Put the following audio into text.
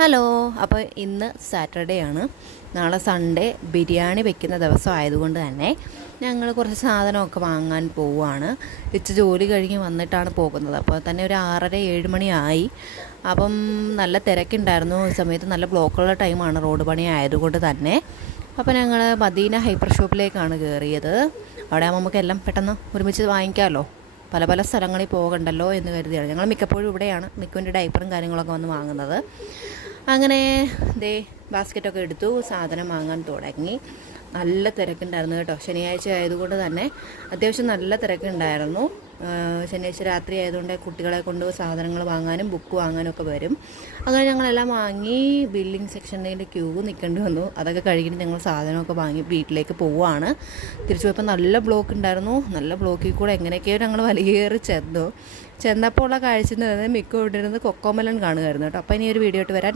Hello. അപ്പോൾ ഇന്ന് Saturday ആണ്, നാളെ സൺഡേ. ബിരിയാണി വെക്കുന്ന ദിവസം ആയതുകൊണ്ട് തന്നെ ഞങ്ങൾ കുറച്ച് സാധനമൊക്കെ വാങ്ങാൻ പോവുകയാണ്. ജോലി കഴിഞ്ഞ് വന്നിട്ടാണ് പോകുന്നത്. അപ്പോൾ തന്നെ ഒരു 6:30-7 മണിയായി. അപ്പം നല്ല തിരക്കുണ്ടായിരുന്നു. ഈ സമയത്ത് നല്ല ബ്ലോക്കുള്ള ടൈമാണ്, റോഡ് പണി ആയതുകൊണ്ട് തന്നെ. അപ്പോൾ ഞങ്ങൾ മദീന ഹൈപ്പർ ഷോപ്പിലേക്കാണ് കയറിയത്. അവിടെ ആകുമ്പോൾ നമുക്കെല്ലാം പെട്ടെന്ന് ഒരുമിച്ച് വാങ്ങിക്കാമല്ലോ, പല പല സ്ഥലങ്ങളിൽ പോകണ്ടല്ലോ എന്ന് കരുതിയാണ് ഞങ്ങൾ മിക്കപ്പോഴും ഇവിടെയാണ് മിക്കുവിൻ്റെ ഡൈപ്പറും കാര്യങ്ങളൊക്കെ വന്ന് വാങ്ങുന്നത്. അങ്ങനെ ബാസ്ക്കറ്റൊക്കെ എടുത്തു, സാധനം വാങ്ങാൻ തുടങ്ങി. നല്ല തിരക്കുണ്ടായിരുന്നു കേട്ടോ. ശനിയാഴ്ച ആയതുകൊണ്ട് തന്നെ അത്യാവശ്യം നല്ല തിരക്കുണ്ടായിരുന്നു. ശനിയാഴ്ച രാത്രി ആയതുകൊണ്ട് കുട്ടികളെ കൊണ്ട് സാധനങ്ങൾ വാങ്ങാനും ബുക്ക് വാങ്ങാനും ഒക്കെ വരും. അങ്ങനെ ഞങ്ങളെല്ലാം വാങ്ങി ബില്ലിംഗ് സെക്ഷനിൽ ക്യൂ നിൽക്കേണ്ടി വന്നു. അതൊക്കെ കഴിഞ്ഞിട്ട് ഞങ്ങൾ സാധനമൊക്കെ വാങ്ങി വീട്ടിലേക്ക് പോവുകയാണ്. തിരിച്ചു പോയപ്പോൾ നല്ല ബ്ലോക്ക് ഉണ്ടായിരുന്നു. നല്ല ബ്ലോക്കിൽ കൂടെ എങ്ങനെയൊക്കെയോ ഞങ്ങൾ വലിയേറി ചെന്നപ്പോൾ ഉള്ള കാഴ്ച എന്ന് പറയുന്നത് മിക്ക ഇവിടെ ഇരുന്ന് കൊക്കോമലൻ കാണുമായിരുന്നു കേട്ടോ. അപ്പോൾ ഇനി ഒരു വീഡിയോ ആയിട്ട് വരാൻ.